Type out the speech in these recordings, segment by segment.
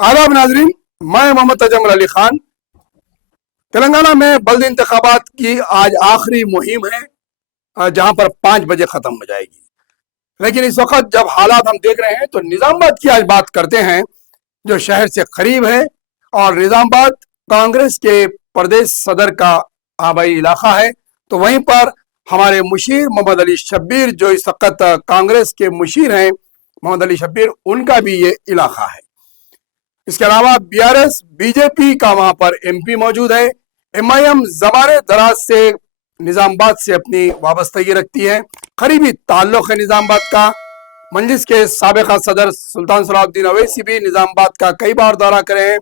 आदाब नाजरीन, मैं मोहम्मद तजम्मुल अली खान। तेलंगाना में बल्दी इंतखाबात की आज आखिरी मुहिम है, जहां पर 5 बजे खत्म हो जाएगी। लेकिन इस वक्त जब हालात हम देख रहे हैं तो निजामाबाद की आज बात करते हैं, जो शहर से करीब है और निजामाबाद कांग्रेस के प्रदेश सदर का आबाई इलाका है। तो वहीं पर हमारे मुशीर मोहम्मद अली शब्बीर, जो इस वक्त कांग्रेस के मुशीर हैं, मोहम्मद अली शब्बीर, उनका भी ये इलाका है। इसके अलावा बीआरएस बीजेपी का वहां पर एमपी मौजूद है। एमआईएम जमाने दराज से निजामाबाद से अपनी वाबस्तगी रखती है, करीबी ताल्लुक है निजामाबाद का। मजलिस के साबिका सदर सुल्तान सलाहुद्दीन अवैसी भी निजामाबाद का कई बार दौरा करे हैं।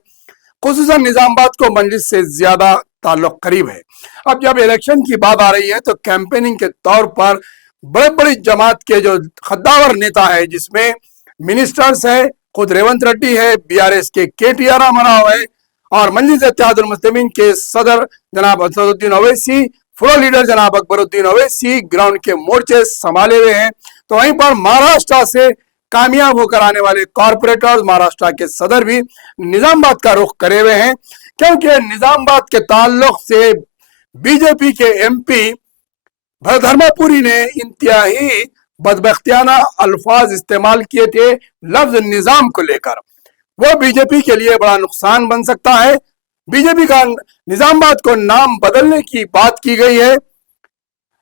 खुसूसन निजामाबाद को मजलिस से ज्यादा ताल्लुक करीब है। अब जब इलेक्शन की बात आ रही है तो कैंपेनिंग के तौर पर बड़े बड़ी जमात के जो खद्दावर नेता है, जिसमें मिनिस्टर्स है, खुद रेवंत रेड्डी है, बीआरएस के केटीआर रामाराव है, और मजलिस इत्तेहादुल मुस्लिमीन के सदर जनाब असदुद्दीन अवैसी, फ्लोर लीडर जनाब अकबरुद्दीन अवैसी ग्राउंड के मोर्चे संभाले हुए हैं। तो वहीं पर महाराष्ट्र से कामयाब होकर आने वाले कॉर्पोरेटर्स, महाराष्ट्र के सदर भी निजामाबाद का रुख करे हुए हैं, क्योंकि निजामाबाद के ताल्लुक से बीजेपी के एमपी धर्मपुरी ने इंतहाई बदबख्तियाना अल्फाज इस्तेमाल किए थे लफ्ज निजाम को लेकर। वो बीजेपी के लिए बड़ा नुकसान बन सकता है। बीजेपी का निजामाबाद को नाम बदलने की बात की गई है,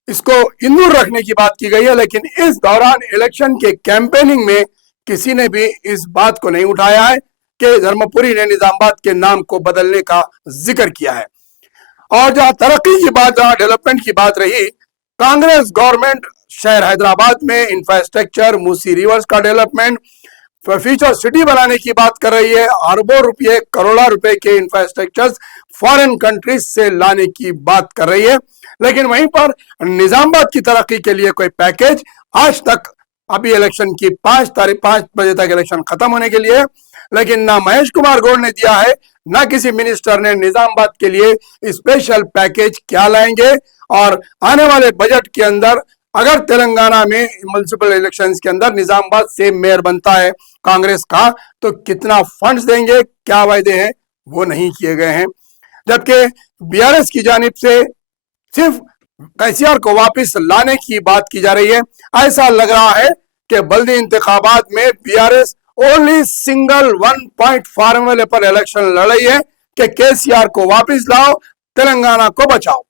इसको इंदौर रखने की बात की गई है, लेकिन इस दौरान इलेक्शन के कैंपेनिंग में किसी ने भी इस बात को नहीं उठाया है कि धर्मपुरी ने निजामाबाद के नाम को बदलने का जिक्र किया है। और जहां तरक्की की बात, जहां डेवलपमेंट की बात रही, कांग्रेस गवर्नमेंट शहर हैदराबाद में इंफ्रास्ट्रक्चर, मूसी रिवर्स का डेवलपमेंट, फ्यूचर सिटी बनाने की बात कर रही है। अरबों रुपए, करोड़ों रुपए के इंफ्रास्ट्रक्चर फॉरेन कंट्रीज से लाने की बात कर रही है। लेकिन वहीं पर निजामाबाद की तरक्की के लिए कोई पैकेज आज तक, अभी इलेक्शन की 5 बजे तक इलेक्शन खत्म होने के लिए, लेकिन ना महेश कुमार गौड़ ने दिया है, ना किसी मिनिस्टर ने निजामाबाद के लिए स्पेशल पैकेज क्या लाएंगे। और आने वाले बजट के अंदर अगर तेलंगाना में म्युनिसिपल इलेक्शंस के अंदर निजामाबाद से मेयर बनता है कांग्रेस का, तो कितना फंड्स देंगे, क्या वायदे हैं, वो नहीं किए गए हैं। जबकि बीआरएस की जानिब से सिर्फ केसीआर को वापस लाने की बात की जा रही है। ऐसा लग रहा है कि बल्दी इंतखाबात में बीआरएस ओनली सिंगल 1 पॉइंट फार्मूले पर इलेक्शन लड़ रही है कि केसीआर को वापस लाओ, तेलंगाना को बचाओ।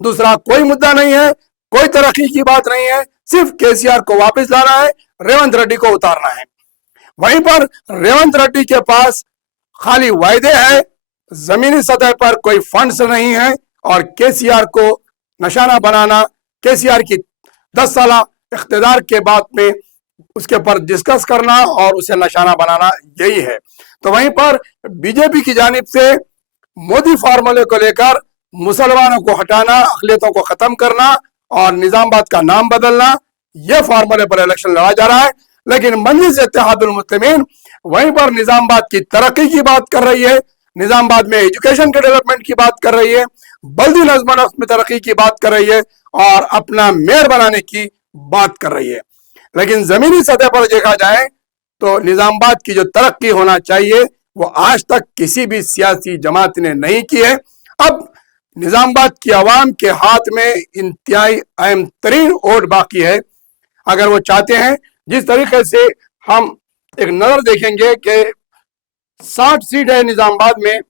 दूसरा कोई मुद्दा नहीं है, कोई तरक्की की बात नहीं है, सिर्फ केसीआर को वापस लाना है, रेवंत रेड्डी को उतारना है। वहीं पर रेवंत रेड्डी के पास खाली वायदे हैं, जमीनी सतह पर कोई फंड्स नहीं है, और केसीआर को निशाना बनाना, केसीआर की 10 साल इख्तिदार के बाद में उसके ऊपर डिस्कस करना और उसे निशाना बनाना, यही है। तो वहीं पर बीजेपी की जानिब से मोदी फार्मूले को लेकर मुसलमानों को हटाना, अक़लियतों को खत्म करना और निजामाबाद का नाम बदलना, यह फार्मूले पर इलेक्शन लड़ा जा रहा है। लेकिन मजलिस इत्तेहादुल मुस्लिमीन वहीं पर निजामाबाद की तरक्की की बात कर रही है, निजामाबाद में एजुकेशन के डेवलपमेंट की बात कर रही है, बल्दी नज़्म नस्क़ में तरक्की की बात कर रही है, और अपना मेयर बनाने की बात कर रही है। लेकिन जमीनी सतह पर देखा जाए तो निजामाबाद की जो तरक्की होना चाहिए वो आज तक किसी भी सियासी जमात ने नहीं की है। अब निजामाबाद की आवाम के हाथ में इंतहाई अहम तरीन वोट बाकी है। अगर वो चाहते हैं, जिस तरीके से हम एक नजर देखेंगे कि 60 सीट है निजामाबाद में,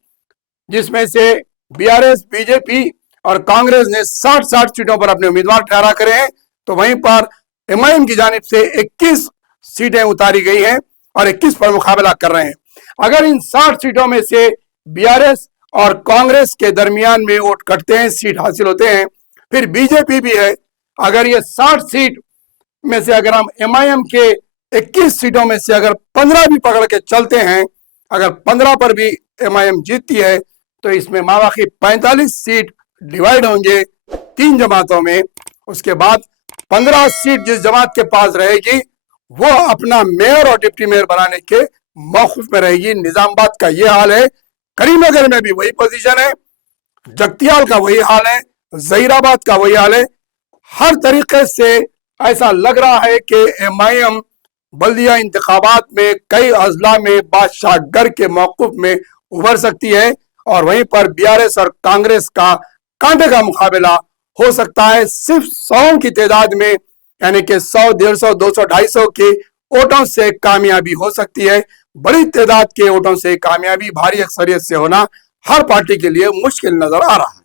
जिसमें से बीआरएस, बीजेपी और कांग्रेस ने 60 सीटों पर अपने उम्मीदवार ठहरा करे हैं, तो वहीं पर एमआईएम की जानिब से 21 सीटें उतारी गई हैं और 21 पर मुकाबला कर रहे हैं। अगर इन 60 सीटों में से बीआरएस और कांग्रेस के दरमियान में वोट कटते हैं, सीट हासिल होते हैं, फिर बीजेपी भी है, अगर ये 60 सीट में से अगर हम एमआईएम के 21 सीटों में से अगर 15 भी पकड़ के चलते हैं, अगर 15 पर भी एमआईएम जीतती है, तो इसमें माबाकी 45 सीट डिवाइड होंगे 3 जमातों में। उसके बाद 15 सीट जिस जमात के पास रहेगी वो अपना मेयर और डिप्टी मेयर बनाने के मौक़िफ़ में रहेगी। निजामाबाद का ये हाल है, करीमनगर में भी वही पोजीशन है, जगतियाल का वही हाल है, जहीराबाद का वही हाल है। हर तरीके से ऐसा लग रहा है कि एमआईएम بلدیہ انتخابات میں کئی اضلاع میں بادشاہ گر کے موقف میں ابھر سکتی ہے اور وہیں پر بی آر ایس اور کانگریس کا کانٹے کا مقابلہ ہو سکتا ہے. صرف 100 کی تعداد میں یعنی کہ 100, 150, 200, 250 کے ووٹوں سے کامیابی ہو سکتی ہے. بڑی تعداد کے ووٹوں سے کامیابی بھاری اکثریت سے ہونا ہر پارٹی کے لیے مشکل نظر آ رہا ہے.